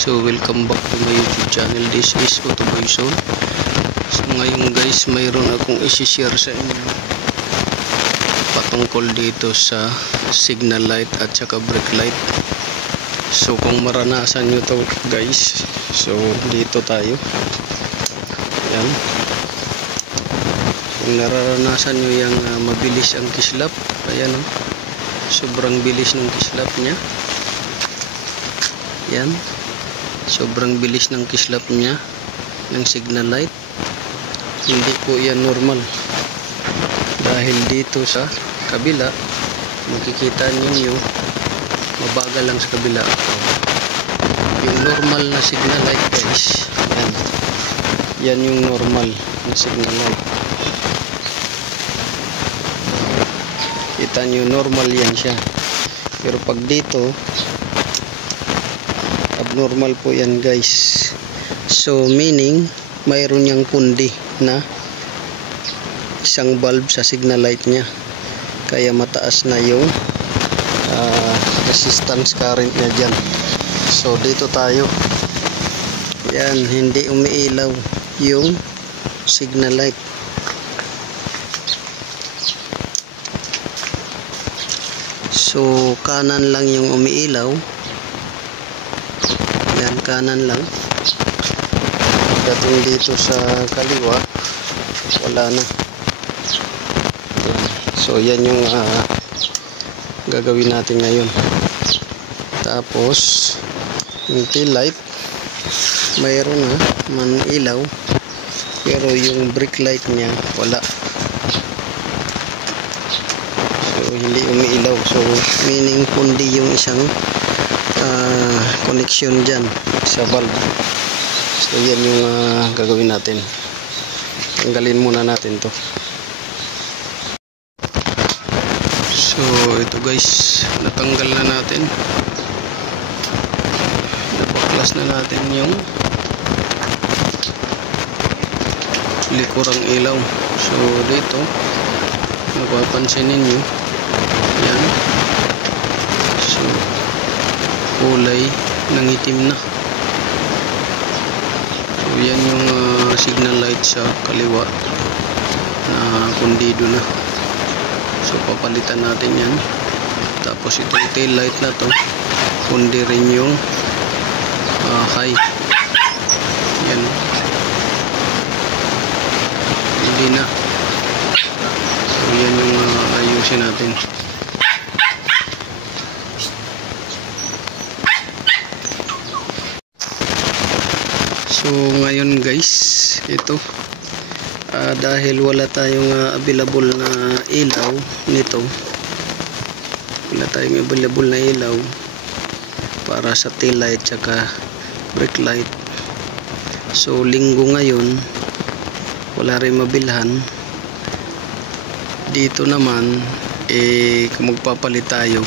So welcome back to my YouTube channel. This is Autoboy Zone. So ngayon guys, mayroon akong isi-share sa inyo patungkol dito sa signal light at saka brake light. So kung maranasan nyo to guys, so dito tayo. Yan. Kung nararanasan nyo yung mabilis ang kislap, ayan o, sobrang bilis ng kislap nya. Yan, sobrang bilis ng kislap nya ng signal light. Hindi po yan normal, dahil dito sa kabila makikita ninyo mabagal lang sa kabila. Yung normal na signal light guys, yan yung normal na signal light. Kita nyo, normal yan siya. Pero pag dito abnormal po yan guys. So meaning mayroon yang pundi na isang bulb sa signal light nya, kaya mataas na yung resistance current nya dyan. So dito tayo, yan, hindi umiilaw yung signal light. So kanan lang yung umiilaw. Yan, kanan lang. Dating dito sa kaliwa, wala na. Yan. So yan yung gagawin natin ngayon. Tapos yung tail light mayroon na man ilaw, pero yung brake light nya wala. So hindi umiilaw. So meaning pundi yung isang connection dyan sa valve. So yan yung gagawin natin. Tanggalin muna natin to. So ito guys, natanggal na natin. Napaklas na natin yung likurang ilaw. So dito napapansin ninyo, yan, so kulay ng itim na. So yan yung signal light sa kaliwa na pundido na. So papalitan natin yan. Tapos itong tail light na to, pundi rin yung high. Yan, hindi na. So yan yung ayusin natin. So ngayon guys, ito dahil wala tayong available na ilaw nito, wala tayong available na ilaw para sa tail light saka brake light. So linggo ngayon, wala rin mabilhan. Dito naman kung magpapalit tayo,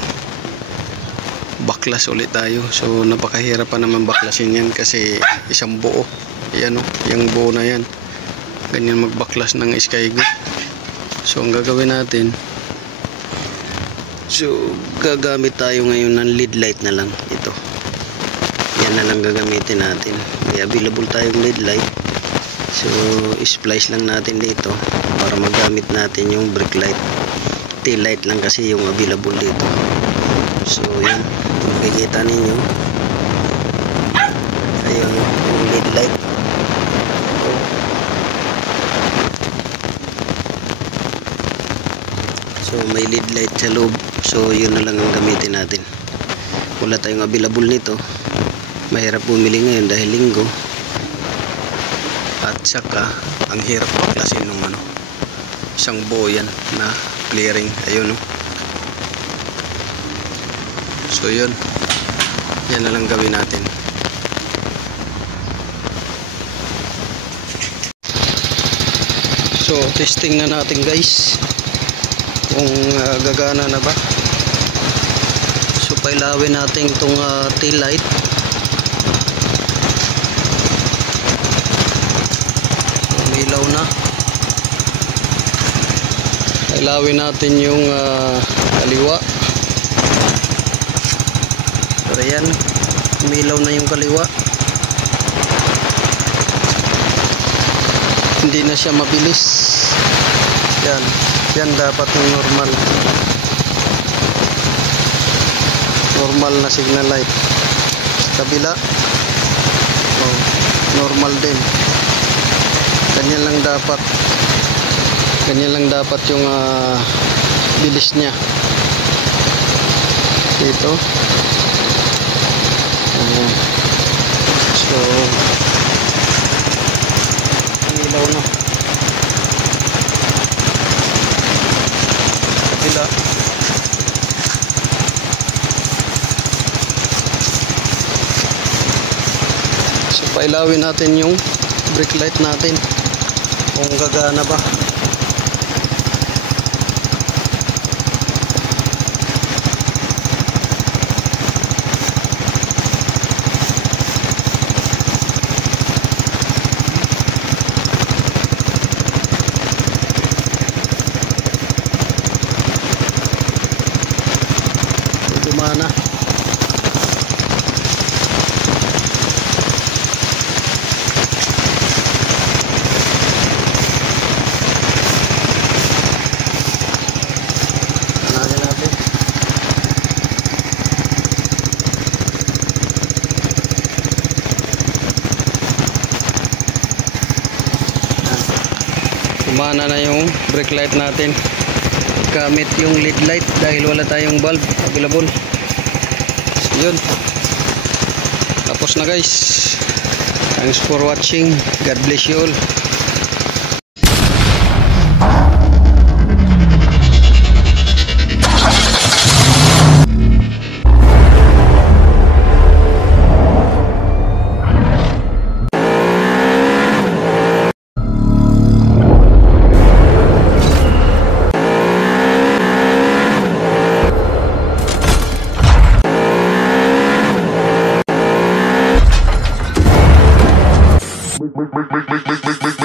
baklas ulit tayo. So napakahirap pa naman baklasin yan kasi isang buo. Ayan o, yung buo na yan, ganyan magbaklas ng Skygo. So ang gagawin natin, so gagamit tayo ngayon ng lead light na lang. Ito, yan na lang gagamitin natin. May available tayong lead light. So splice lang natin dito para magamit natin yung brake light. Tail light lang kasi yung available dito. So yan, makikita ninyo, ayun yung lead light. So may lead light sa loob. So yun na lang ang gamitin natin. Wala tayong available nito. Mahirap bumili ngayon dahil linggo. At saka ang hirap baklasin ng isang buo yan na clearing. Ayun o. So yun, yan na lang gawin natin. So testing na natin guys kung gagana na ba. So pailawin natin itong tail light. So umilaw na. Pailawin natin yung kaliwa. So ayan, Umilaw na yung kaliwa. Hindi na siya mabilis. Yan. Yan dapat yung normal. Normal na signal light. Kabila. Oh, normal din. Ganyan lang dapat. Ganyan lang dapat yung bilis niya. Dito. Ayan. So, ilaw na. Kabila. So, pailawin natin yung brake light natin. Kung gagana ba. Gumana. Hanapin natin. Gumana na yung brake light natin. Gamit yung lead light dahil wala tayong bulb available. So, yun. Tapos na guys. Thanks for watching. God bless you all. Make